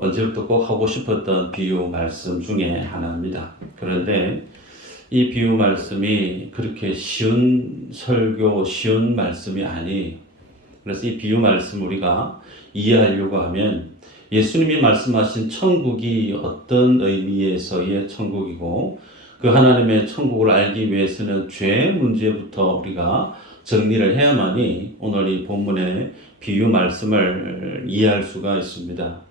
언제부터 꼭 하고 싶었던 비유 말씀 중에 하나입니다. 그런데 이 비유 말씀이 그렇게 쉬운 설교, 쉬운 말씀이 아니. 그래서 이 비유 말씀 우리가 이해하려고 하면 예수님이 말씀하신 천국이 어떤 의미에서의 천국이고 그 하나님의 천국을 알기 위해서는 죄 문제부터 우리가 정리를 해야만이 오늘 이 본문의 비유 말씀을 이해할 수가 있습니다.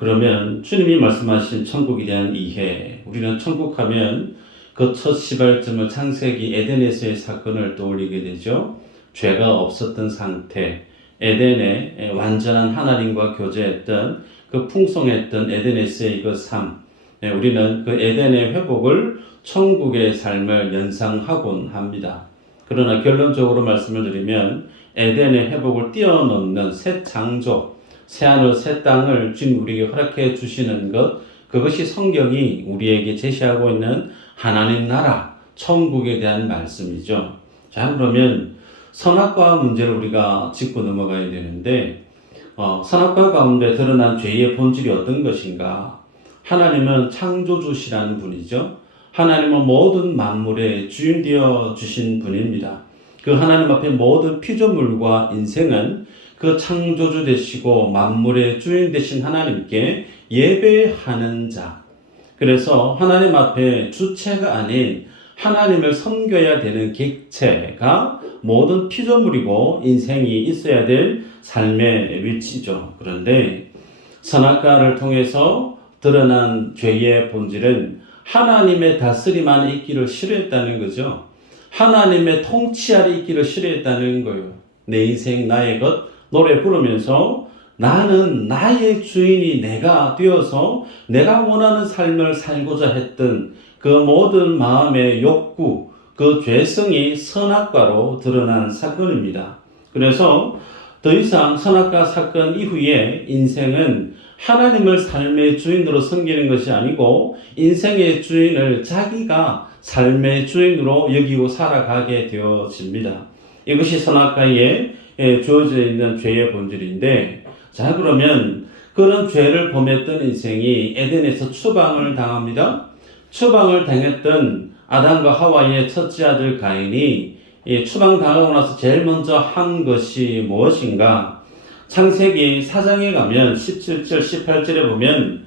그러면 주님이 말씀하신 천국에 대한 이해, 우리는 천국 하면 그 첫 시발점을 창세기 에덴에서의 사건을 떠올리게 되죠. 죄가 없었던 상태, 에덴에 완전한 하나님과 교제했던 그 풍성했던 에덴에서의 그 삶, 우리는 그 에덴의 회복을 천국의 삶을 연상하곤 합니다. 그러나 결론적으로 말씀을 드리면 에덴의 회복을 뛰어넘는 새 창조, 새하늘 새 땅을 주님 우리에게 허락해 주시는 것, 그것이 성경이 우리에게 제시하고 있는 하나님 나라, 천국에 대한 말씀이죠. 자, 그러면 선악과 문제를 우리가 짚고 넘어가야 되는데 선악과 가운데 드러난 죄의 본질이 어떤 것인가? 하나님은 창조주시라는 분이죠. 하나님은 모든 만물의 주인 되어 주신 분입니다. 그 하나님 앞에 모든 피조물과 인생은 그 창조주 되시고 만물의 주인 되신 하나님께 예배하는 자. 그래서 하나님 앞에 주체가 아닌 하나님을 섬겨야 되는 객체가 모든 피조물이고 인생이 있어야 될 삶의 위치죠. 그런데 선악과를 통해서 드러난 죄의 본질은 하나님의 다스림 안에 있기를 싫어했다는 거죠. 하나님의 통치 아래 있기를 싫어했다는 거예요. 내 인생 나의 것 노래 부르면서 나는 나의 주인이 내가 되어서 내가 원하는 삶을 살고자 했던 그 모든 마음의 욕구, 그 죄성이 선악과로 드러난 사건입니다. 그래서 더 이상 선악과 사건 이후에 인생은 하나님을 삶의 주인으로 섬기는 것이 아니고 인생의 주인을 자기가 삶의 주인으로 여기고 살아가게 되어집니다. 이것이 선악과에 주어져 있는 죄의 본질인데, 자, 그러면 그런 죄를 범했던 인생이 에덴에서 추방을 당합니다. 추방을 당했던 아담과 하와의 첫째 아들 가인이 추방당하고 나서 제일 먼저 한 것이 무엇인가? 창세기 4장에 가면 17절, 18절에 보면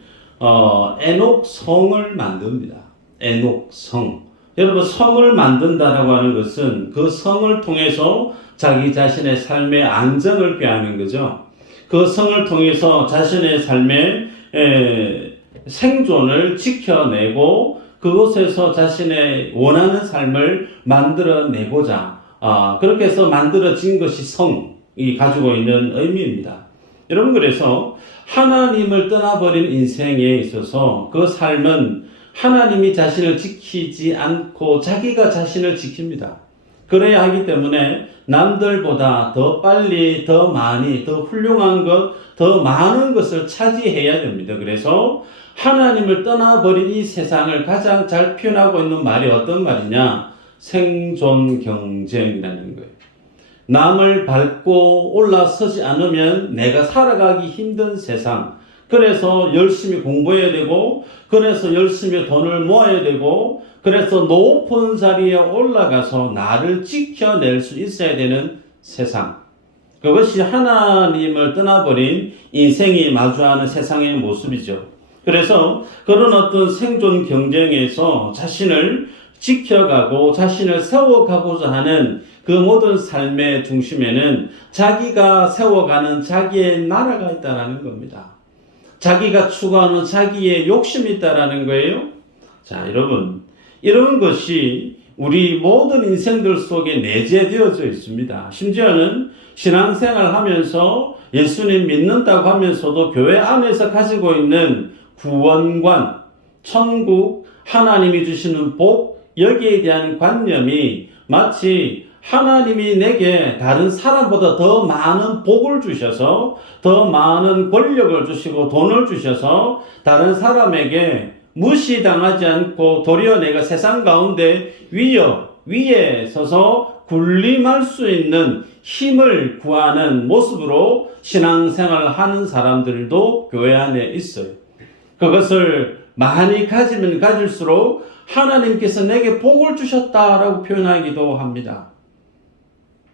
에녹 성을 만듭니다. 에녹 성. 여러분, 성을 만든다라고 하는 것은 그 성을 통해서 자기 자신의 삶의 안정을 꾀하는 거죠. 그 성을 통해서 자신의 삶의 생존을 지켜내고 그곳에서 자신의 원하는 삶을 만들어내고자 그렇게 해서 만들어진 것이 성이 가지고 있는 의미입니다. 여러분, 그래서 하나님을 떠나버린 인생에 있어서 그 삶은 하나님이 자신을 지키지 않고 자기가 자신을 지킵니다. 그래야 하기 때문에 남들보다 더 빨리, 더 많이, 더 훌륭한 것, 더 많은 것을 차지해야 됩니다. 그래서 하나님을 떠나버린 이 세상을 가장 잘 표현하고 있는 말이 어떤 말이냐? 생존 경쟁이라는 거예요. 남을 밟고 올라서지 않으면 내가 살아가기 힘든 세상. 그래서 열심히 공부해야 되고, 그래서 열심히 돈을 모아야 되고, 그래서 높은 자리에 올라가서 나를 지켜낼 수 있어야 되는 세상. 그것이 하나님을 떠나버린 인생이 마주하는 세상의 모습이죠. 그래서 그런 어떤 생존 경쟁에서 자신을 지켜가고 자신을 세워가고자 하는 그 모든 삶의 중심에는 자기가 세워가는 자기의 나라가 있다는 겁니다. 자기가 추구하는 자기의 욕심이 있다는 거예요. 자, 여러분, 이런 것이 우리 모든 인생들 속에 내재되어져 있습니다. 심지어는 신앙생활 하면서 예수님 믿는다고 하면서도 교회 안에서 가지고 있는 구원관, 천국, 하나님이 주시는 복, 여기에 대한 관념이 마치 하나님이 내게 다른 사람보다 더 많은 복을 주셔서 더 많은 권력을 주시고 돈을 주셔서 다른 사람에게 무시당하지 않고 도리어 내가 세상 가운데 위에 서서 군림할 수 있는 힘을 구하는 모습으로 신앙생활을 하는 사람들도 교회 안에 있어요. 그것을 많이 가지면 가질수록 하나님께서 내게 복을 주셨다라고 표현하기도 합니다.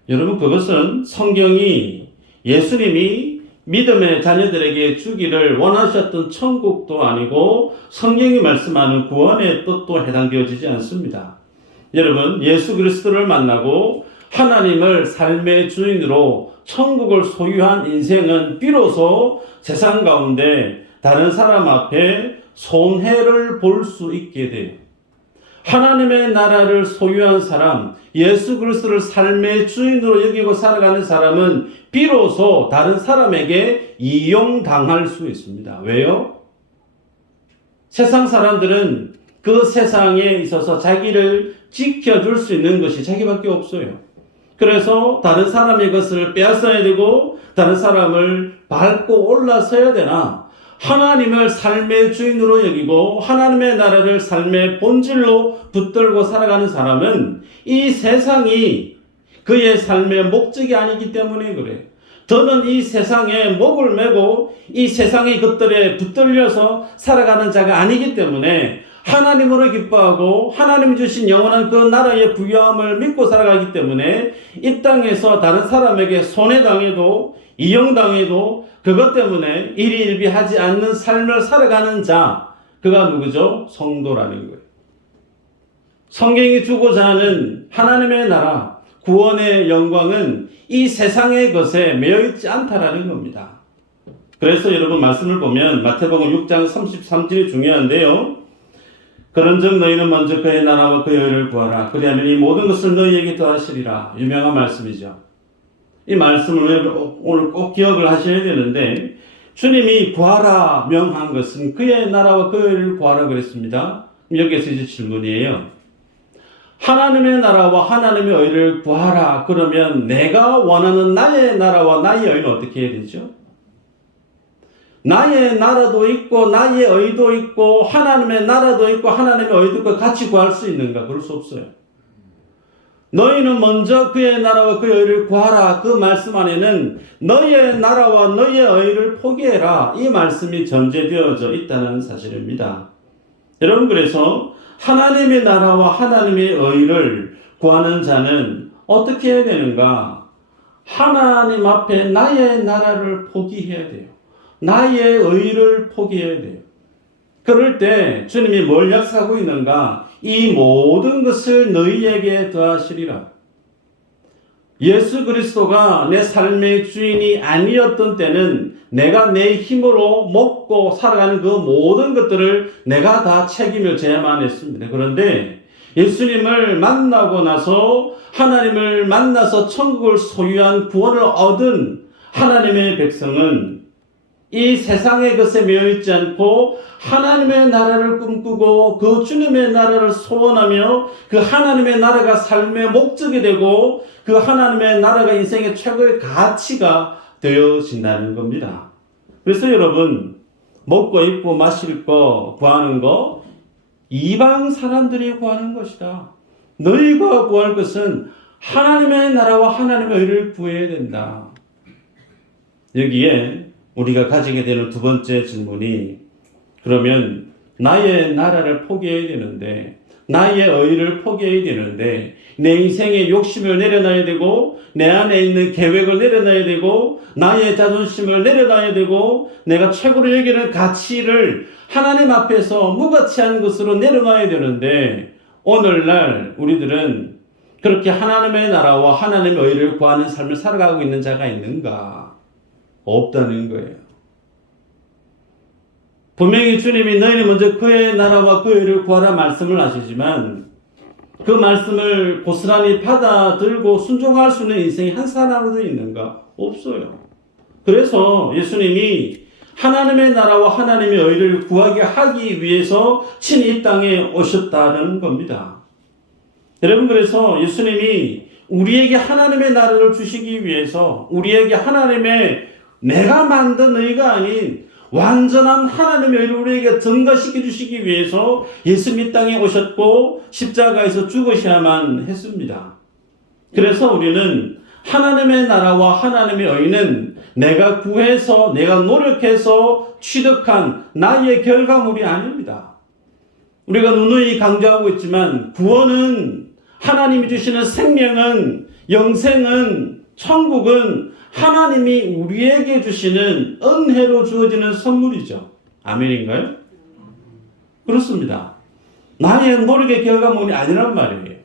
여러분, 그것은 성경이 예수님이 믿음의 자녀들에게 주기를 원하셨던 천국도 아니고 성경이 말씀하는 구원의 뜻도 해당되어지지 않습니다. 여러분, 예수 그리스도를 만나고 하나님을 삶의 주인으로 천국을 소유한 인생은 비로소 세상 가운데 다른 사람 앞에 손해를 볼 수 있게 돼요. 하나님의 나라를 소유한 사람, 예수 그리스도를 삶의 주인으로 여기고 살아가는 사람은 비로소 다른 사람에게 이용당할 수 있습니다. 왜요? 세상 사람들은 그 세상에 있어서 자기를 지켜줄 수 있는 것이 자기밖에 없어요. 그래서 다른 사람의 것을 빼앗아야 되고 다른 사람을 밟고 올라서야 되나, 하나님을 삶의 주인으로 여기고 하나님의 나라를 삶의 본질로 붙들고 살아가는 사람은 이 세상이 그의 삶의 목적이 아니기 때문에 그래요. 더는 이 세상에 목을 메고 이 세상의 것들에 붙들려서 살아가는 자가 아니기 때문에 하나님으로 기뻐하고 하나님 주신 영원한 그 나라의 부유함을 믿고 살아가기 때문에 이 땅에서 다른 사람에게 손해당해도 이용당해도 그것 때문에 일희일비하지 않는 삶을 살아가는 자, 그가 누구죠? 성도라는 거예요. 성경이 주고자 하는 하나님의 나라, 구원의 영광은 이 세상의 것에 매여있지 않다라는 겁니다. 그래서 여러분 말씀을 보면 마태복음 6장 33절이 중요한데요. 그런즉 너희는 먼저 그의 나라와 그의 의를 구하라. 그리하면 이 모든 것을 너희에게 더하시리라. 유명한 말씀이죠. 이 말씀을 오늘 꼭 기억을 하셔야 되는데, 주님이 구하라 명한 것은 그의 나라와 그의 의를 구하라 그랬습니다. 여기에서 이제 질문이에요. 하나님의 나라와 하나님의 의를 구하라. 그러면 내가 원하는 나의 나라와 나의 의는 어떻게 해야 되죠? 나의 나라도 있고 나의 의도 있고 하나님의 나라도 있고 하나님의 의도 있고 같이 구할 수 있는가? 그럴 수 없어요. 너희는 먼저 그의 나라와 그의 의를 구하라. 그 말씀 안에는 너희의 나라와 너희의 의를 포기해라. 이 말씀이 전제되어져 있다는 사실입니다. 여러분, 그래서 하나님의 나라와 하나님의 의를 구하는 자는 어떻게 해야 되는가? 하나님 앞에 나의 나라를 포기해야 돼요. 나의 의를 포기해야 돼요. 그럴 때 주님이 뭘 약속하고 있는가? 이 모든 것을 너희에게 더하시리라. 예수 그리스도가 내 삶의 주인이 아니었던 때는 내가 내 힘으로 먹고 살아가는 그 모든 것들을 내가 다 책임을 져야만 했습니다. 그런데 예수님을 만나고 나서 하나님을 만나서 천국을 소유한 구원을 얻은 하나님의 백성은 이 세상의 것에 매여있지 않고 하나님의 나라를 꿈꾸고 그 주님의 나라를 소원하며 그 하나님의 나라가 삶의 목적이 되고 그 하나님의 나라가 인생의 최고의 가치가 되어진다는 겁니다. 그래서 여러분, 먹고 입고 마실 거 구하는 거 이방 사람들이 구하는 것이다. 너희가 구할 것은 하나님의 나라와 하나님의 의를 구해야 된다. 여기에 우리가 가지게 되는 두 번째 질문이, 그러면 나의 나라를 포기해야 되는데, 나의 의를 포기해야 되는데, 내 인생의 욕심을 내려놔야 되고, 내 안에 있는 계획을 내려놔야 되고, 나의 자존심을 내려놔야 되고, 내가 최고로 여기는 가치를 하나님 앞에서 무가치한 것으로 내려놔야 되는데, 오늘날 우리들은 그렇게 하나님의 나라와 하나님의 의를 구하는 삶을 살아가고 있는 자가 있는가? 없다는 거예요. 분명히 주님이 너희는 먼저 그의 나라와 그의 의를 구하라 말씀을 하시지만 그 말씀을 고스란히 받아들고 순종할 수 있는 인생이 한 사람도 있는가? 없어요. 그래서 예수님이 하나님의 나라와 하나님의 의를 구하게 하기 위해서 친히 이 땅에 오셨다는 겁니다. 여러분, 그래서 예수님이 우리에게 하나님의 나라를 주시기 위해서 우리에게 하나님의 내가 만든 의가 아닌 완전한 하나님의 의를 우리에게 증거시켜 주시기 위해서 예수님 이 땅에 오셨고 십자가에서 죽으셔야만 했습니다. 그래서 우리는 하나님의 나라와 하나님의 의는 내가 구해서 내가 노력해서 취득한 나의 결과물이 아닙니다. 우리가 누누이 강조하고 있지만 구원은 하나님이 주시는 생명은 영생은 천국은 하나님이 우리에게 주시는 은혜로 주어지는 선물이죠. 아멘인가요? 그렇습니다. 나의 노력의 결과물이 아니란 말이에요.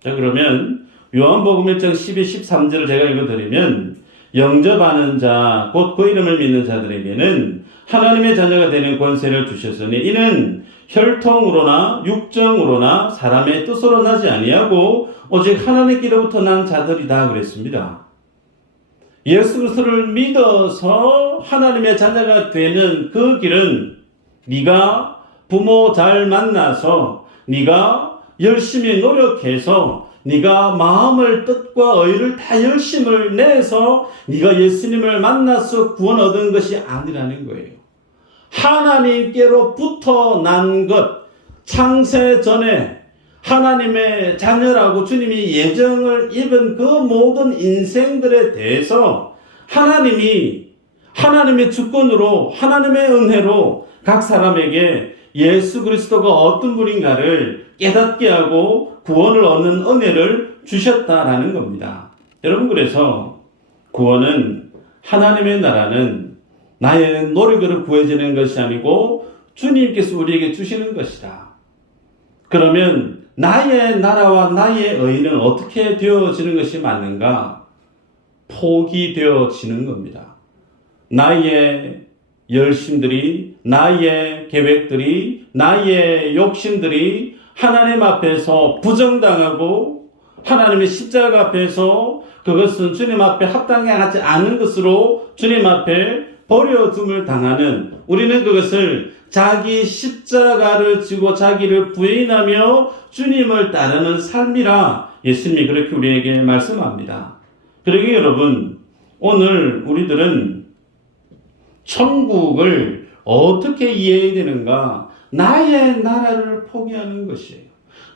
자, 그러면 요한복음 1장 12, 13절을 제가 읽어드리면 영접하는 자, 곧 그 이름을 믿는 자들에게는 하나님의 자녀가 되는 권세를 주셨으니 이는 혈통으로나 육정으로나 사람의 뜻으로 나지 아니하고 오직 하나님께로부터 난 자들이다 그랬습니다. 예수 그리스도를 믿어서 하나님의 자녀가 되는 그 길은 네가 부모 잘 만나서 네가 열심히 노력해서 네가 마음을 뜻과 의를 다 열심을 내서 네가 예수님을 만나서 구원 얻은 것이 아니라는 거예요. 하나님께로부터 난 것, 창세 전에 하나님의 자녀라고 주님이 예정을 입은 그 모든 인생들에 대해서 하나님이 하나님의 주권으로 하나님의 은혜로 각 사람에게 예수 그리스도가 어떤 분인가를 깨닫게 하고 구원을 얻는 은혜를 주셨다라는 겁니다. 여러분, 그래서 구원은 하나님의 나라는 나의 노력으로 구해지는 것이 아니고 주님께서 우리에게 주시는 것이다. 그러면 나의 나라와 나의 의는 어떻게 되어지는 것이 맞는가? 포기되어지는 겁니다. 나의 열심들이, 나의 계획들이, 나의 욕심들이 하나님 앞에서 부정당하고 하나님의 십자가 앞에서 그것은 주님 앞에 합당하지 않은 것으로 주님 앞에 버려둠을 당하는, 우리는 그것을 자기 십자가를 지고 자기를 부인하며 주님을 따르는 삶이라 예수님이 그렇게 우리에게 말씀합니다. 그러기에 여러분, 오늘 우리들은 천국을 어떻게 이해해야 되는가? 나의 나라를 포기하는 것이에요.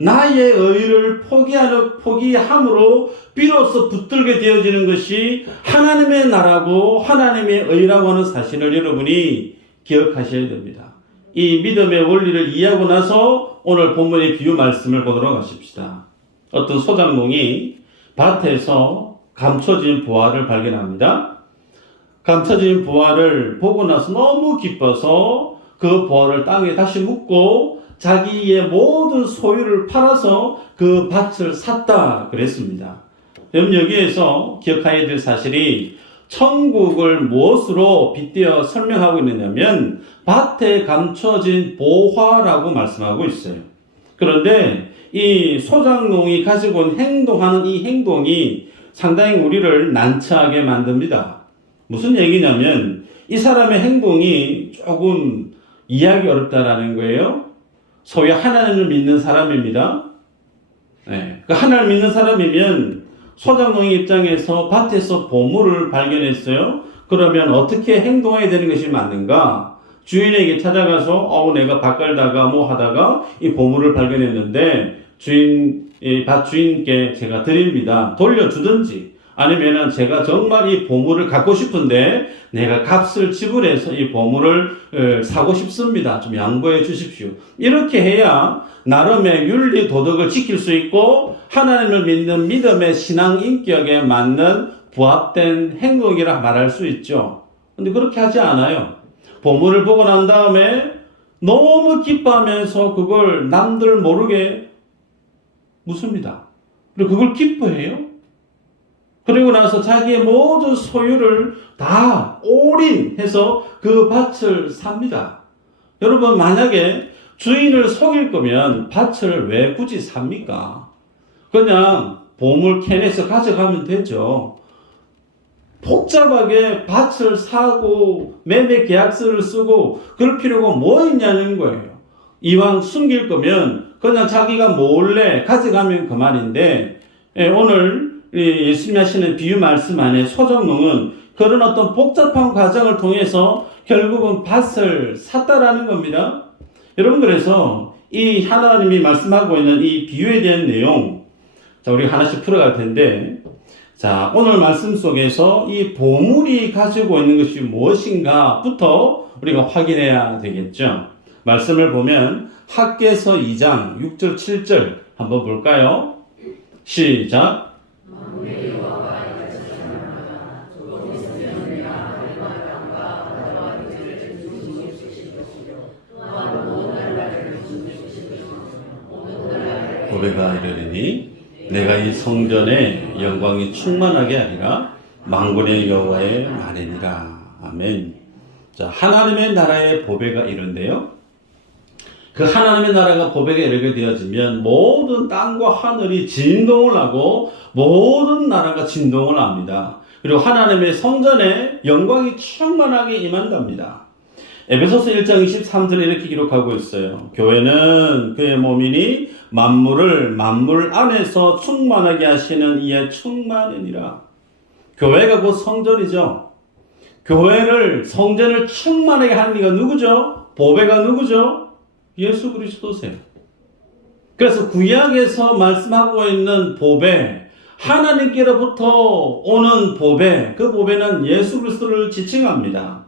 나의 의를 포기함으로 비로소 붙들게 되어지는 것이 하나님의 나라고 하나님의 의라고 하는 사실을 여러분이 기억하셔야 됩니다. 이 믿음의 원리를 이해하고 나서 오늘 본문의 비유 말씀을 보도록 하십시다. 어떤 소장농이 밭에서 감춰진 보화를 발견합니다. 감춰진 보화를 보고 나서 너무 기뻐서 그 보화를 땅에 다시 묻고 자기의 모든 소유를 팔아서 그 밭을 샀다 그랬습니다. 여러분, 여기에서 기억해야 될 사실이 천국을 무엇으로 빗대어 설명하고 있느냐면 밭에 감춰진 보화라고 말씀하고 있어요. 그런데 이 소장농이 가지고 온 행동하는 이 행동이 상당히 우리를 난처하게 만듭니다. 무슨 얘기냐면 이 사람의 행동이 조금 이해하기 어렵다라는 거예요. 소위 하나님을 믿는 사람입니다. 네. 그 하나님을 믿는 사람이면 소장농의 입장에서 밭에서 보물을 발견했어요. 그러면 어떻게 행동해야 되는 것이 맞는가? 주인에게 찾아가서 내가 밭 갈다가 뭐 하다가 이 보물을 발견했는데 밭 주인께 제가 드립니다. 돌려주든지 아니면은 제가 정말 이 보물을 갖고 싶은데 내가 값을 지불해서 이 보물을 사고 싶습니다. 좀 양보해 주십시오. 이렇게 해야 나름의 윤리 도덕을 지킬 수 있고 하나님을 믿는 믿음의 신앙 인격에 맞는 부합된 행동이라 말할 수 있죠. 근데 그렇게 하지 않아요. 보물을 보고 난 다음에 너무 기뻐하면서 그걸 남들 모르게 묻습니다. 그리고 그걸 기뻐해요. 그리고 나서 자기의 모든 소유를 다 올인해서 그 밭을 삽니다. 여러분, 만약에 주인을 속일 거면 밭을 왜 굳이 삽니까? 그냥 보물 캔에서 가져가면 되죠. 복잡하게 밭을 사고 매매 계약서를 쓰고 그럴 필요가 뭐 있냐는 거예요. 이왕 숨길 거면 그냥 자기가 몰래 가져가면 그만인데, 오늘 예수님이 하시는 비유 말씀 안에 소장농은 그런 어떤 복잡한 과정을 통해서 결국은 밭을 샀다라는 겁니다. 여러분, 그래서 이 하나님이 말씀하고 있는 이 비유에 대한 내용, 자, 우리 하나씩 풀어갈 텐데, 자, 오늘 말씀 속에서 이 보물이 가지고 있는 것이 무엇인가부터 우리가 확인해야 되겠죠. 말씀을 보면 학개서 2장 6절 7절 한번 볼까요? 시작. 보배가 이르리니 내가 이 성전의 영광이 충만하게 아니라 만군의 여호와의 말이니라. 아멘. 자, 하나님의 나라의 보배가 이른데요. 그 하나님의 나라가 보배가 이르게 되어지면 모든 땅과 하늘이 진동을 하고 모든 나라가 진동을 합니다. 그리고 하나님의 성전에 영광이 충만하게 임한답니다. 에베소서 1장 23절에 이렇게 기록하고 있어요. 교회는 그의 몸이니 만물을 만물 안에서 충만하게 하시는 이의 충만이니라. 교회가 곧 성전이죠. 교회를 성전을 충만하게 하는 이가 누구죠? 보배가 누구죠? 예수 그리스도세요. 그래서 구약에서 말씀하고 있는 보배, 하나님께로부터 오는 보배, 그 보배는 예수 그리스도를 지칭합니다.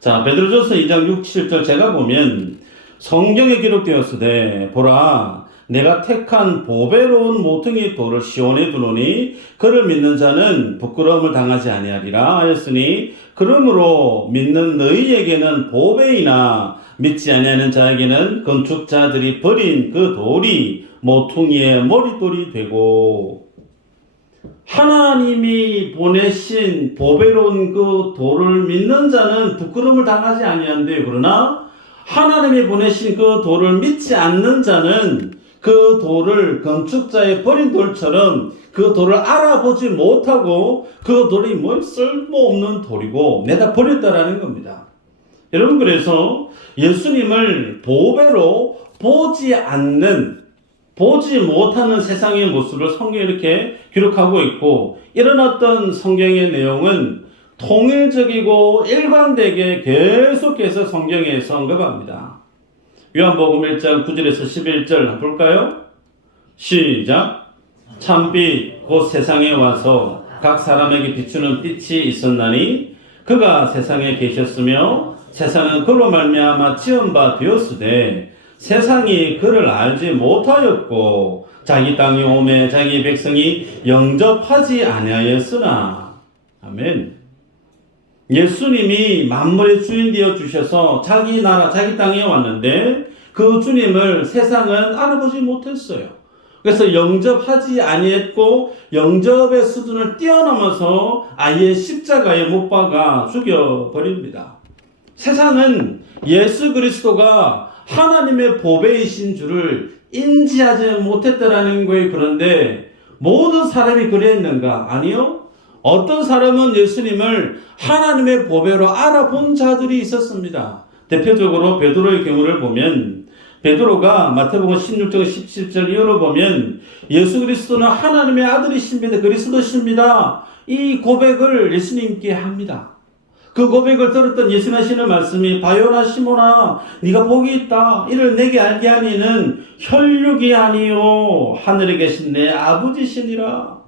자, 베드로전서 2장 6, 7절 제가 보면 성경에 기록되었으되 보라 내가 택한 보배로운 모퉁이 돌을 시온에 두노니 그를 믿는 자는 부끄러움을 당하지 아니하리라 하였으니 그러므로 믿는 너희에게는 보배이나 믿지 아니하는 자에게는 건축자들이 버린 그 돌이 모퉁이의 머릿돌이 되고 하나님이 보내신 보배로운 그 돌을 믿는 자는 부끄러움을 당하지 아니한대요. 그러나 하나님이 보내신 그 돌을 믿지 않는 자는 그 돌을 건축자의 버린 돌처럼 그 돌을 알아보지 못하고 그 돌이 뭐 쓸모없는 돌이고 내다 버렸다라는 겁니다. 여러분, 그래서 예수님을 보배로 보지 못하는 세상의 모습을 성경에 이렇게 기록하고 있고, 이런 어떤 성경의 내용은 통일적이고 일관되게 계속해서 성경에서 언급합니다. 요한복음 1장 9절에서 11절 볼까요? 시작. 참빛 곧 세상에 와서 각 사람에게 비추는 빛이 있었나니 그가 세상에 계셨으며 세상은 그로 말미암아 지은 바 되었으되 세상이 그를 알지 못하였고 자기 땅이 오매 자기 백성이 영접하지 아니하였으나. 아멘. 예수님이 만물의 주인 되어 주셔서 자기 나라 자기 땅에 왔는데 그 주님을 세상은 알아보지 못했어요. 그래서 영접하지 아니했고 영접의 수준을 뛰어넘어서 아예 십자가에 못 박아 죽여버립니다. 세상은 예수 그리스도가 하나님의 보배이신 줄을 인지하지 못했다라는 거예요. 그런데 모든 사람이 그랬는가? 아니요. 어떤 사람은 예수님을 하나님의 보배로 알아본 자들이 있었습니다. 대표적으로 베드로의 경우를 보면 베드로가 마태복음 16장 17절 이후로 보면 예수 그리스도는 하나님의 아들이십니다. 그리스도십니다. 이 고백을 예수님께 합니다. 그 고백을 들었던 예수님 하시는 말씀이 바요나 시모나 네가 복이 있다. 이를 내게 알게 하니는 혈육이 아니요 하늘에 계신 내 아버지시니라.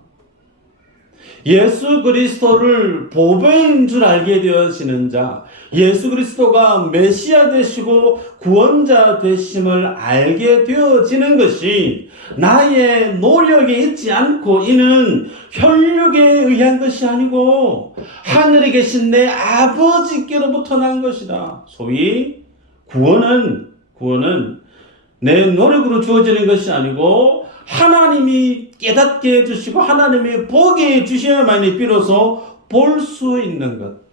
예수 그리스도를 보배인 줄 알게 되어지는 자, 예수 그리스도가 메시아 되시고 구원자 되심을 알게 되어지는 것이 나의 노력에 있지 않고 이는 혈육에 의한 것이 아니고 하늘에 계신 내 아버지께로부터 난 것이다. 소위 구원은 내 노력으로 주어지는 것이 아니고 하나님이 깨닫게 해주시고 하나님이 보게 해주셔야만이 비로소 볼 수 있는 것.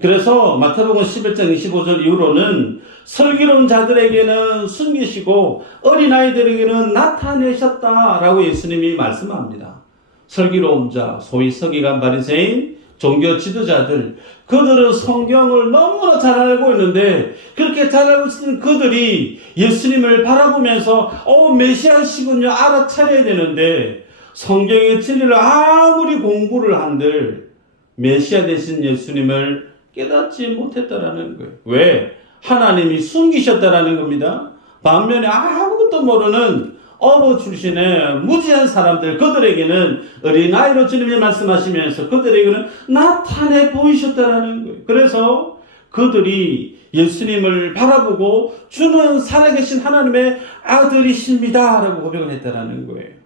그래서 마태복음 11장 25절 이후로는 슬기로운 자들에게는 숨기시고 어린아이들에게는 나타내셨다라고 예수님이 말씀합니다. 슬기로운 자, 소위 서기관 바리새인, 종교 지도자들, 그들은 성경을 너무나 잘 알고 있는데 그렇게 잘 알고 있는 그들이 예수님을 바라보면서 메시아시군요 알아차려야 되는데 성경의 진리를 아무리 공부를 한들 메시아 되신 예수님을 깨닫지 못했다라는 거예요. 왜? 하나님이 숨기셨다라는 겁니다. 반면에 아무것도 모르는 어부 출신의 무지한 사람들, 그들에게는 어린아이로 주님이 말씀하시면서 그들에게는 나타내 보이셨다라는 거예요. 그래서 그들이 예수님을 바라보고 주는 살아계신 하나님의 아들이십니다 라고 고백을 했다라는 거예요.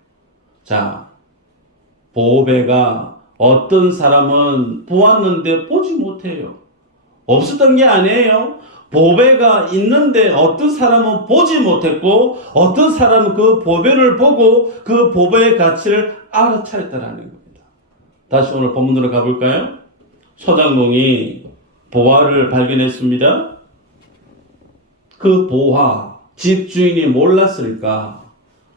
자, 보배가 어떤 사람은 보았는데 보지 못해요. 없었던 게 아니에요. 보배가 있는데 어떤 사람은 보지 못했고 어떤 사람은 그 보배를 보고 그 보배의 가치를 알아차렸다라는 겁니다. 다시 오늘 본문으로 가볼까요? 소장농이 보화를 발견했습니다. 그 보화, 집주인이 몰랐을까?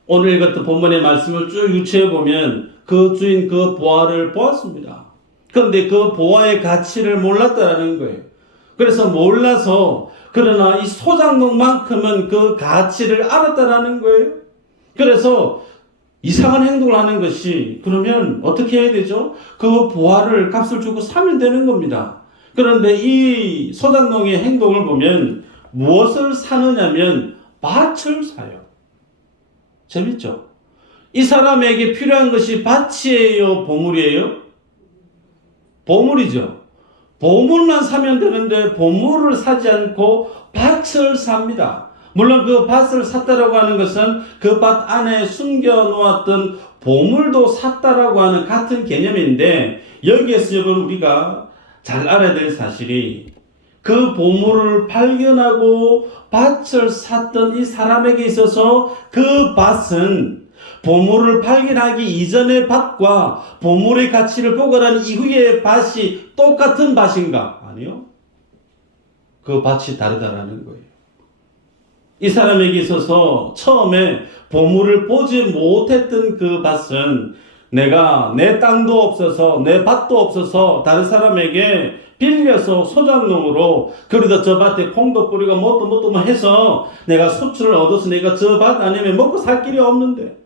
오늘 읽었던 본문의 말씀을 쭉 유추해보면 그 주인 그 보화를 보았습니다. 그런데 그 보화의 가치를 몰랐다라는 거예요. 그래서 몰라서 그러나 이 소장농만큼은 그 가치를 알았다라는 거예요. 그래서 이상한 행동을 하는 것이 그러면 어떻게 해야 되죠? 그 보화를 값을 주고 사면 되는 겁니다. 그런데 이 소장농의 행동을 보면 무엇을 사느냐면 밭을 사요. 재밌죠? 이 사람에게 필요한 것이 밭이에요, 보물이에요? 보물이죠. 보물만 사면 되는데 보물을 사지 않고 밭을 삽니다. 물론 그 밭을 샀다라고 하는 것은 그 밭 안에 숨겨놓았던 보물도 샀다라고 하는 같은 개념인데 여기에서 여러분 우리가 잘 알아야 될 사실이 그 보물을 발견하고 밭을 샀던 이 사람에게 있어서 그 밭은 보물을 발견하기 이전의 밭과 보물의 가치를 보고 난 이후의 밭이 똑같은 밭인가? 아니요. 그 밭이 다르다라는 거예요. 이 사람에게 있어서 처음에 보물을 보지 못했던 그 밭은 내가 내 땅도 없어서 내 밭도 없어서 다른 사람에게 빌려서 소장농으로 그러다 저 밭에 콩도 뿌리고 뭐 해서 내가 소출을 얻어서 내가 저 밭 아니면 먹고 살 길이 없는데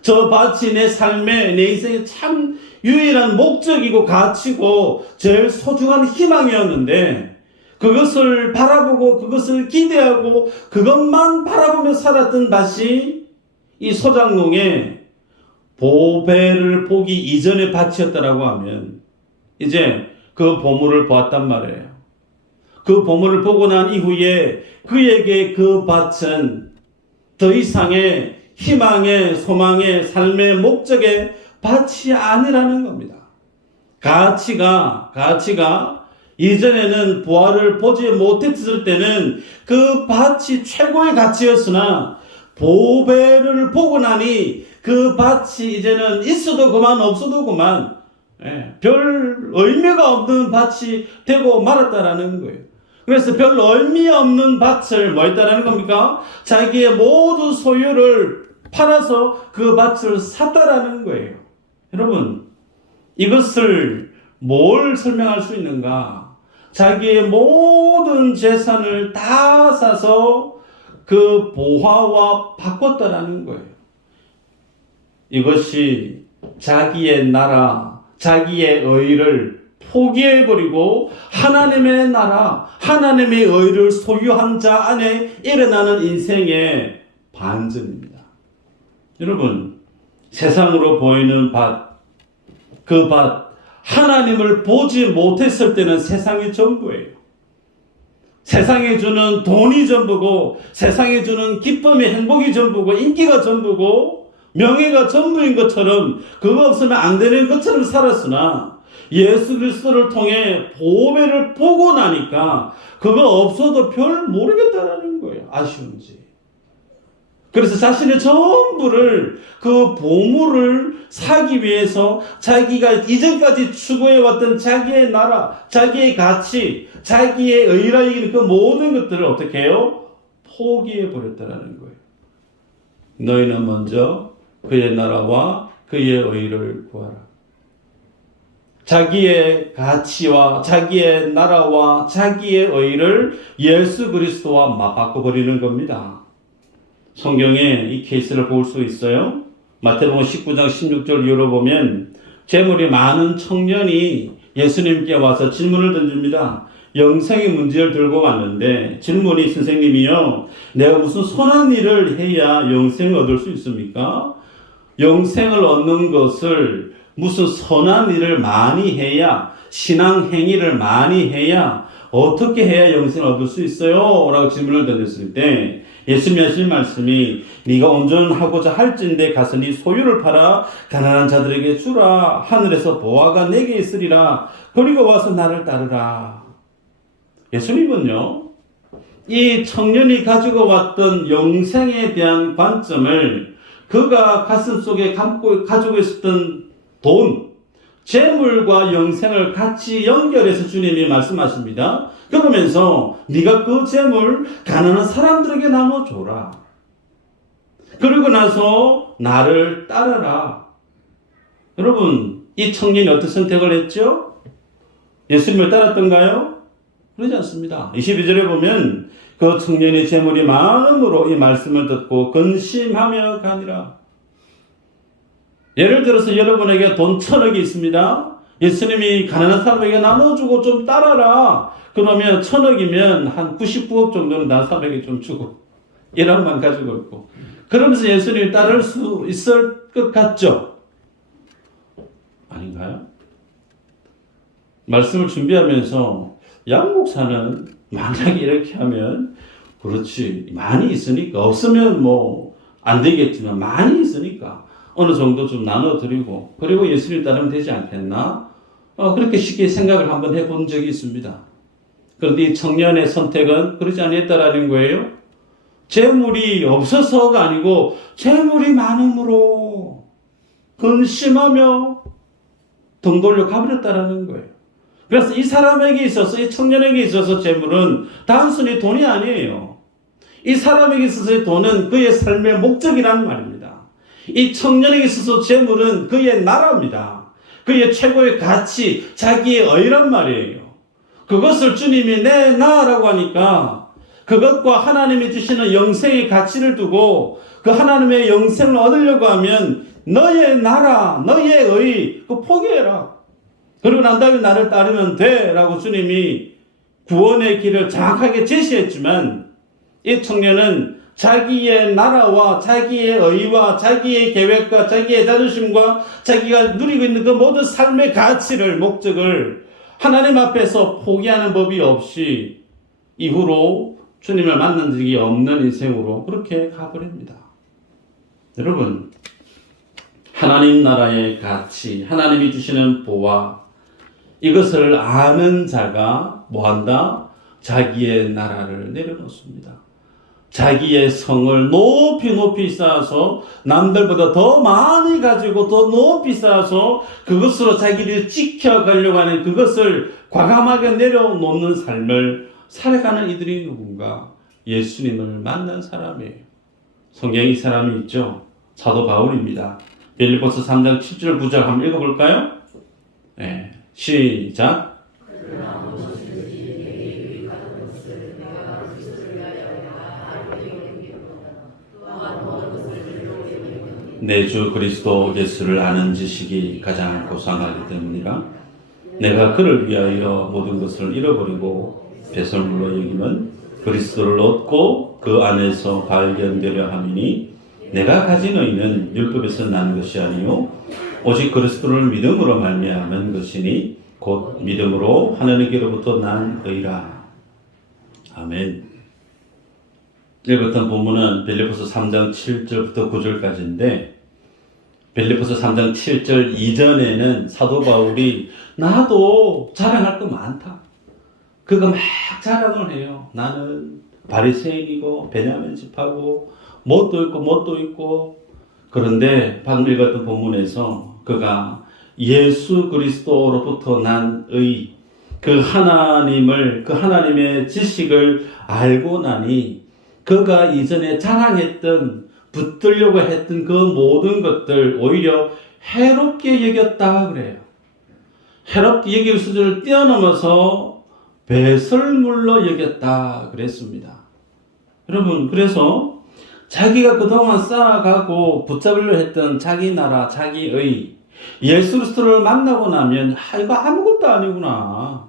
저 밭이 내 삶에 내 인생의 참 유일한 목적이고 가치고 제일 소중한 희망이었는데 그것을 바라보고 그것을 기대하고 그것만 바라보며 살았던 밭이 이 소장농의 보배를 보기 이전의 밭이었다라고 하면 이제 그 보물을 보았단 말이에요. 그 보물을 보고 난 이후에 그에게 그 밭은 더 이상의 희망의, 소망의, 삶의 목적의 밭이 아니라는 겁니다. 가치가 이전에는 보화를 보지 못했을 때는 그 밭이 최고의 가치였으나 보배를 보고 나니 그 밭이 이제는 있어도 그만 없어도 그만 별 의미가 없는 밭이 되고 말았다라는 거예요. 그래서 별 의미 없는 밭을 뭐 했다라는 겁니까? 자기의 모든 소유를 팔아서 그 밭을 샀다라는 거예요. 여러분, 이것을 뭘 설명할 수 있는가? 자기의 모든 재산을 다 사서 그 보화와 바꿨다라는 거예요. 이것이 자기의 나라, 자기의 의를 포기해버리고 하나님의 나라, 하나님의 의를 소유한 자 안에 일어나는 인생의 반전입니다. 여러분, 세상으로 보이는 밭, 그 밭, 하나님을 보지 못했을 때는 세상이 전부예요. 세상에 주는 돈이 전부고, 세상에 주는 기쁨이 행복이 전부고, 인기가 전부고, 명예가 전부인 것처럼, 그거 없으면 안 되는 것처럼 살았으나, 예수 그리스도를 통해 보배를 보고 나니까, 그거 없어도 별 모르겠다라는 거예요. 아쉬운지. 그래서 자신의 전부를 그 보물을 사기 위해서 자기가 이전까지 추구해왔던 자기의 나라, 자기의 가치, 자기의 의라 이기는 그 모든 것들을 어떻게 해요? 포기해버렸다는 거예요. 너희는 먼저 그의 나라와 그의 의를 구하라. 자기의 가치와 자기의 나라와 자기의 의를 예수 그리스도와 맞바꿔버리는 겁니다. 성경에 이 케이스를 볼 수 있어요. 마태복음 19장 16절 이후로 보면 재물이 많은 청년이 예수님께 와서 질문을 던집니다. 영생의 문제를 들고 왔는데 질문이 선생님이요. 내가 무슨 선한 일을 해야 영생을 얻을 수 있습니까? 영생을 얻는 것을 무슨 선한 일을 많이 해야 신앙 행위를 많이 해야 어떻게 해야 영생을 얻을 수 있어요? 라고 질문을 던졌을 때 예수님이 하신 말씀이 네가 온전하고자 할진대 가서 네 소유를 팔아 가난한 자들에게 주라. 하늘에서 보화가 내게 있으리라. 그리고 와서 나를 따르라. 예수님은요, 이 청년이 가지고 왔던 영생에 대한 관점을 그가 가슴속에 가지고 있었던 돈, 재물과 영생을 같이 연결해서 주님이 말씀하십니다. 그러면서 네가 그 재물 가난한 사람들에게 나눠줘라. 그러고 나서 나를 따르라. 여러분, 이 청년이 어떤 선택을 했죠? 예수님을 따랐던가요? 그러지 않습니다. 22절에 보면 그 청년의 재물이 많음으로 이 말씀을 듣고 근심하며 가니라. 예를 들어서 여러분에게 돈 1,000억이 있습니다. 예수님이 가난한 사람에게 나눠주고 좀 따라라. 그러면 1,000억이면 한 99억 정도는 난 사람에게 좀 주고 1억만 가지고 있고 그러면서 예수님이 따를 수 있을 것 같죠? 아닌가요? 말씀을 준비하면서 양 목사는 만약에 이렇게 하면 그렇지 많이 있으니까 없으면 뭐 안 되겠지만 많이 있으니까 어느 정도 좀 나눠드리고 그리고 예수님 따르면 되지 않겠나? 그렇게 쉽게 생각을 한번 해본 적이 있습니다. 그런데 이 청년의 선택은 그러지 않았다라는 거예요. 재물이 없어서가 아니고 재물이 많음으로 근심하며 등 돌려 가버렸다라는 거예요. 그래서 이 사람에게 있어서 이 청년에게 있어서 재물은 단순히 돈이 아니에요. 이 사람에게 있어서의 돈은 그의 삶의 목적이라는 말입니다. 이 청년에게 있어서 재물은 그의 나라입니다. 그의 최고의 가치, 자기의 의란 말이에요. 그것을 주님이 내 나라고 하니까 그것과 하나님이 주시는 영생의 가치를 두고 그 하나님의 영생을 얻으려고 하면 너의 나라, 너의 의, 그거 포기해라. 그러고 난 다음에 나를 따르면 돼 라고 주님이 구원의 길을 정확하게 제시했지만 이 청년은 자기의 나라와 자기의 의와 자기의 계획과 자기의 자존심과 자기가 누리고 있는 그 모든 삶의 가치를 목적을 하나님 앞에서 포기하는 법이 없이 이후로 주님을 만난 적이 없는 인생으로 그렇게 가버립니다. 여러분, 하나님 나라의 가치, 하나님이 주시는 보화, 이것을 아는 자가 뭐한다? 자기의 나라를 내려놓습니다. 자기의 성을 높이 쌓아서 남들보다 더 많이 가지고 더 높이 쌓아서 그것으로 자기를 지켜가려고 하는 그것을 과감하게 내려놓는 삶을 살아가는 이들이 누군가? 예수님을 만난 사람이에요. 성경에 이 사람이 있죠. 사도 바울입니다. 빌립보서 3장 7절 9절 한번 읽어볼까요? 네, 시작. 내 주 그리스도 예수를 아는 지식이 가장 고상하기 때문이라. 내가 그를 위하여 모든 것을 잃어버리고 배설물로 여기면 그리스도를 얻고 그 안에서 발견되려 함이니 내가 가진 의는 율법에서 난 것이 아니요 오직 그리스도를 믿음으로 말미암은 것이니 곧 믿음으로 하나님께로부터 난 의라. 아멘. 읽었던 본문은 빌립보서 3장 7절부터 9절까지인데 빌립보서 3장 7절 이전에는 사도 바울이 나도 자랑할 거 많다. 그거 막 자랑을 해요. 나는 바리새인이고 베냐민 집하고 뭣도 있고 그런데 방금 읽었던 본문에서 그가 예수 그리스도로부터 난 의, 그 하나님의 지식을 알고 나니 그가 이전에 자랑했던 붙들려고 했던 그 모든 것들 오히려 해롭게 여겼다 그래요. 해롭게 여길 수준을 뛰어넘어서 배설물로 여겼다 그랬습니다. 여러분, 그래서 자기가 그동안 쌓아가고 붙잡으려 했던 자기 나라, 자기의 예수 그리스도를 만나고 나면 이거 아무것도 아니구나.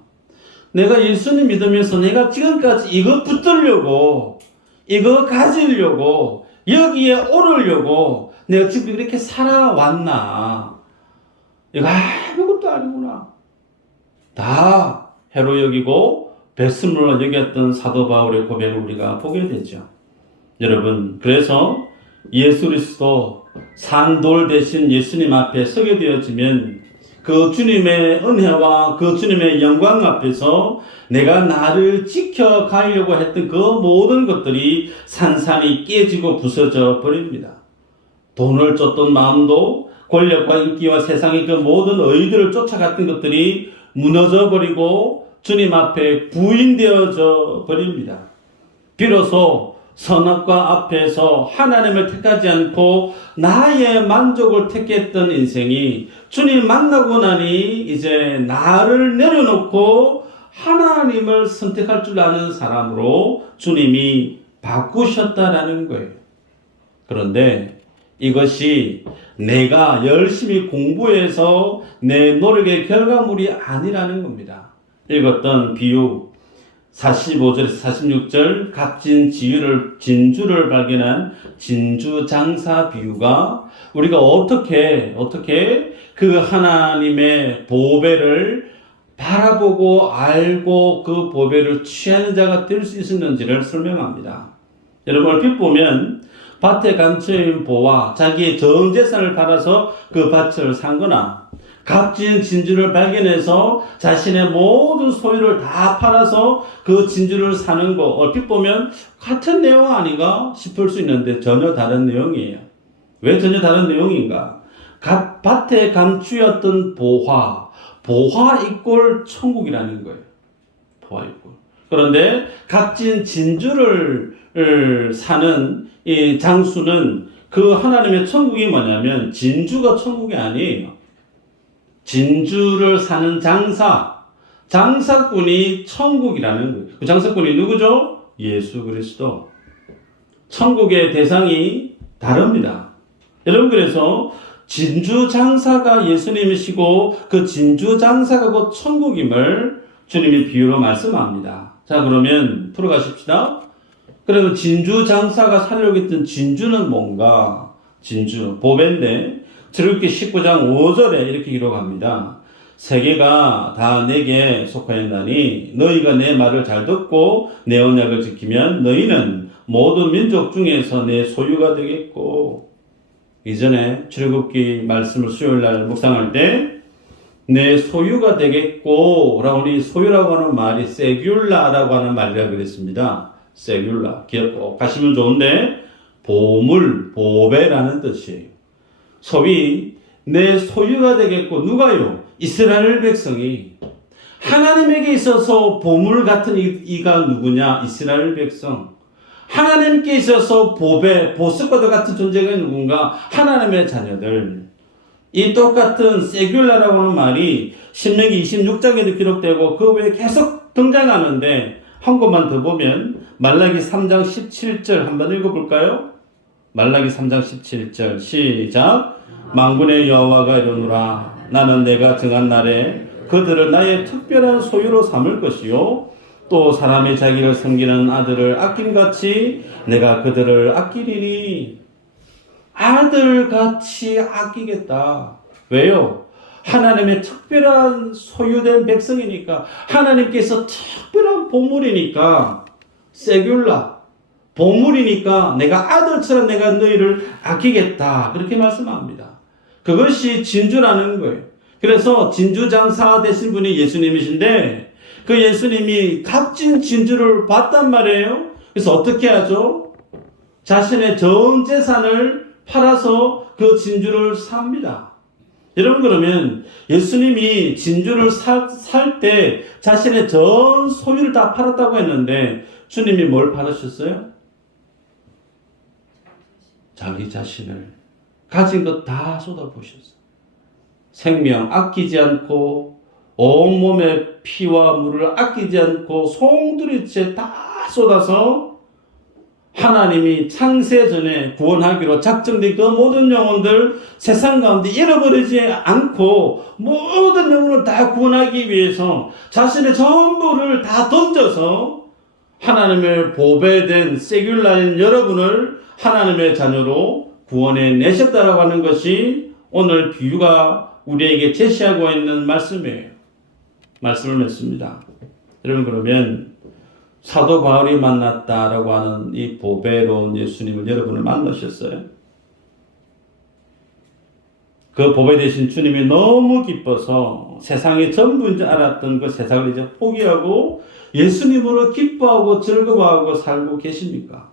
내가 예수님 믿으면서 내가 지금까지 이거 붙들려고, 이거 가지려고, 여기에 오르려고 내가 지금 이렇게 살아왔나? 이거 아무것도 아니구나. 다 해로 여기고 배설물로 여겼던 사도 바울의 고백을 우리가 보게 되죠. 여러분, 그래서 예수 그리스도 산돌 대신 예수님 앞에 서게 되어지면 그 주님의 은혜와 그 주님의 영광 앞에서 내가 나를 지켜가려고 했던 그 모든 것들이 산산이 깨지고 부서져 버립니다. 돈을 쫓던 마음도, 권력과 인기와 세상의 그 모든 의들을 쫓아갔던 것들이 무너져 버리고 주님 앞에 부인되어져 버립니다. 비로소 선악과 앞에서 하나님을 택하지 않고 나의 만족을 택했던 인생이 주님 만나고 나니 이제 나를 내려놓고 하나님을 선택할 줄 아는 사람으로 주님이 바꾸셨다라는 거예요. 그런데 이것이 내가 열심히 공부해서 내 노력의 결과물이 아니라는 겁니다. 읽었던 비유 45절에서 46절 값진 진주를 발견한 진주장사 비유가 우리가 어떻게 그 하나님의 보배를 바라보고 알고 그 보배를 취하는 자가 될 수 있었는지를 설명합니다. 여러분 얼핏 보면 밭에 감춰인 보와 자기의 전 재산을 팔아서 그 밭을 산 거나 값진 진주를 발견해서 자신의 모든 소유를 다 팔아서 그 진주를 사는 거 얼핏 보면 같은 내용 아닌가 싶을 수 있는데 전혀 다른 내용이에요. 왜 전혀 다른 내용인가? 밭에 감추었던 보화 이꼴 천국이라는 거예요. 보화 이꼴. 그런데 값진 진주를 사는 이 장수는 그 하나님의 천국이 뭐냐면 진주가 천국이 아니에요. 진주를 사는 장사꾼이 천국이라는 거예요. 그 장사꾼이 누구죠? 예수 그리스도. 천국의 대상이 다릅니다. 여러분 그래서 진주 장사가 예수님이시고 그 진주 장사가 곧 천국임을 주님이 비유로 말씀합니다. 자 그러면 풀어가십시다. 그러면 진주 장사가 살려고 했던 진주는 뭔가? 진주, 보배인데 출애굽기 19장 5절에 이렇게 기록합니다. 세계가 다 내게 속하였나니 너희가 내 말을 잘 듣고 내 언약을 지키면 너희는 모든 민족 중에서 내 소유가 되겠고 이전에 출애굽기 말씀을 수요일날 묵상할 때 내 소유가 되겠고 라고 우리 소유라고 하는 말이 세귤라라고 하는 말이라고 그랬습니다. 세귤라 기억 꼭 하시면 좋은데 보물, 보배라는 뜻이에요. 소위 내 소유가 되겠고 누가요? 이스라엘 백성이 하나님에게 있어서 보물 같은 이가 누구냐? 이스라엘 백성. 하나님께 있어서 보배, 보석과도 같은 존재가 누군가? 하나님의 자녀들. 이 똑같은 세귤라라고 하는 말이 신명기 26장에도 기록되고 그 외에 계속 등장하는데 한 것만 더 보면 말라기 3장 17절 한번 읽어볼까요? 말라기 3장 17절 시작. 만군의 여호와가 이르노라 나는 내가 정한 날에 그들을 나의 특별한 소유로 삼을 것이요 또 사람이 자기를 섬기는 아들을 아낌같이 내가 그들을 아끼리니. 아들같이 아끼겠다. 왜요? 하나님의 특별한 소유된 백성이니까 하나님께서 특별한 보물이니까 세귤라 보물이니까 내가 아들처럼 내가 너희를 아끼겠다. 그렇게 말씀합니다. 그것이 진주라는 거예요. 그래서 진주장사 되신 분이 예수님이신데 그 예수님이 값진 진주를 봤단 말이에요. 그래서 어떻게 하죠? 자신의 전 재산을 팔아서 그 진주를 삽니다. 여러분 그러면 예수님이 진주를 살 때 자신의 전 소유를 다 팔았다고 했는데 주님이 뭘 팔으셨어요? 자기 자신을 가진 것 다 쏟아부으셨어요. 생명 아끼지 않고 온몸의 피와 물을 아끼지 않고 송두리째 다 쏟아서 하나님이 창세 전에 구원하기로 작정된 그 모든 영혼들 세상 가운데 잃어버리지 않고 모든 영혼을 다 구원하기 위해서 자신의 전부를 다 던져서 하나님의 보배된 세귤라인 여러분을 하나님의 자녀로 구원해 내셨다라고 하는 것이 오늘 비유가 우리에게 제시하고 있는 말씀이에요. 말씀을 맺습니다. 여러분, 그러면 사도 바울이 만났다라고 하는 이 보배로운 예수님을 여러분을 만나셨어요? 그 보배 되신 주님이 너무 기뻐서 세상의 전부인 줄 알았던 그 세상을 이제 포기하고 예수님으로 기뻐하고 즐거워하고 살고 계십니까?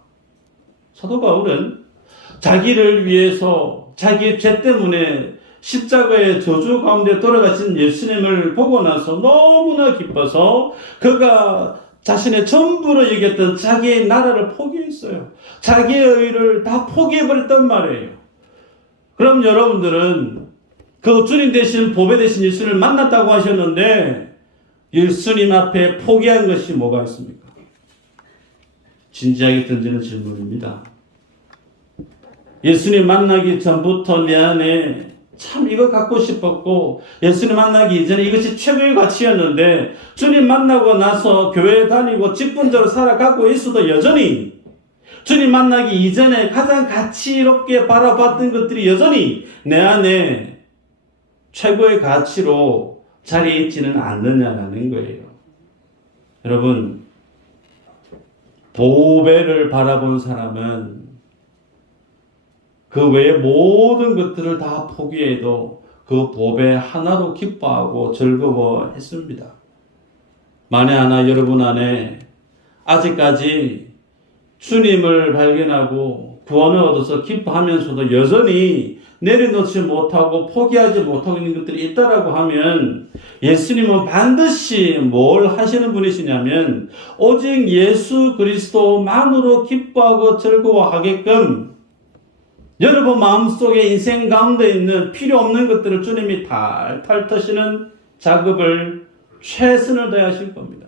사도 바울은 자기를 위해서 자기의 죄 때문에 십자가의 저주 가운데 돌아가신 예수님을 보고 나서 너무나 기뻐서 그가 자신의 전부로 여겼던 자기의 나라를 포기했어요. 자기의 의를 다 포기해버렸단 말이에요. 그럼 여러분들은 그 주님 대신 보배 대신 예수님을 만났다고 하셨는데 예수님 앞에 포기한 것이 뭐가 있습니까? 진지하게 던지는 질문입니다. 예수님 만나기 전부터 내 안에 참 이거 갖고 싶었고 예수님 만나기 이전에 이것이 최고의 가치였는데 주님 만나고 나서 교회 다니고 직분적으로 살아가고 있어도 여전히 주님 만나기 이전에 가장 가치롭게 바라봤던 것들이 여전히 내 안에 최고의 가치로 자리에 있지는 않느냐라는 거예요. 여러분, 보배를 바라본 사람은 그 외의 모든 것들을 다 포기해도 그 보배 하나로 기뻐하고 즐거워했습니다. 만에 하나 여러분 안에 아직까지 주님을 발견하고 구원을 얻어서 기뻐하면서도 여전히 내려놓지 못하고 포기하지 못하고 있는 것들이 있다라고 하면 예수님은 반드시 뭘 하시는 분이시냐면 오직 예수 그리스도만으로 기뻐하고 즐거워하게끔 여러분 마음속에 인생 가운데 있는 필요 없는 것들을 주님이 탈탈 터시는 작업을 최선을 다하실 겁니다.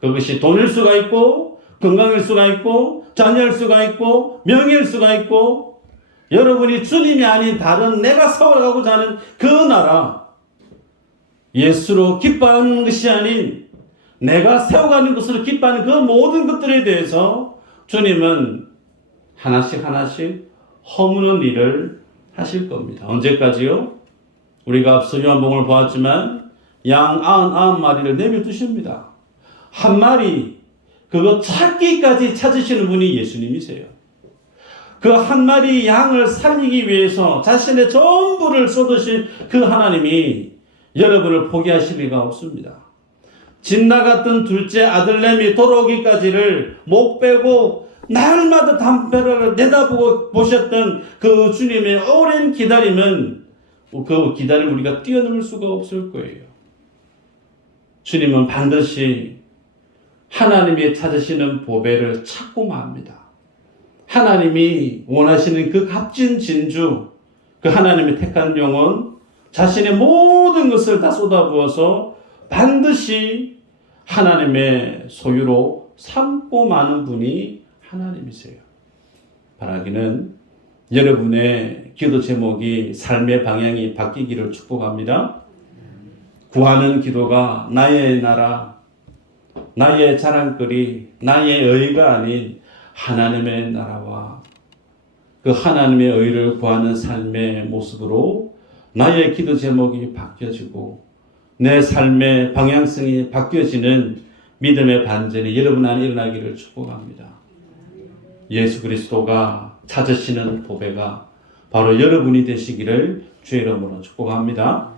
그것이 돈일 수가 있고 건강일 수가 있고 자녀일 수가 있고 명예일 수가 있고 여러분이 주님이 아닌 다른 내가 세워가고자 하는 그 나라 예수로 기뻐하는 것이 아닌 내가 세워가는 것으로 기뻐하는 그 모든 것들에 대해서 주님은 하나씩 하나씩 허무는 일을 하실 겁니다. 언제까지요? 우리가 앞서 요한복음을 보았지만 양 99마리를 내버려두십니다. 한 마리 그거 찾기까지 찾으시는 분이 예수님이세요. 그 한 마리 양을 살리기 위해서 자신의 전부를 쏟으신 그 하나님이 여러분을 포기하실 리가 없습니다. 집 나갔던 둘째 아들내미 돌아오기까지를 못 빼고 날마다 담벼락을 내다보고 보셨던 그 주님의 오랜 기다림은 그 기다림을 우리가 뛰어넘을 수가 없을 거예요. 주님은 반드시 하나님이 찾으시는 보배를 찾고 맙니다. 하나님이 원하시는 그 값진 진주, 그 하나님이 택한 영혼, 자신의 모든 것을 다 쏟아부어서 반드시 하나님의 소유로 삼고 마는 분이 하나님이세요. 바라기는 여러분의 기도 제목이 삶의 방향이 바뀌기를 축복합니다. 구하는 기도가 나의 나라, 나의 자랑거리, 나의 의가 아닌 하나님의 나라와 그 하나님의 의를 구하는 삶의 모습으로 나의 기도 제목이 바뀌어지고 내 삶의 방향성이 바뀌어지는 믿음의 반전이 여러분 안에 일어나기를 축복합니다. 예수 그리스도가 찾으시는 보배가 바로 여러분이 되시기를 주의 이름으로 축복합니다.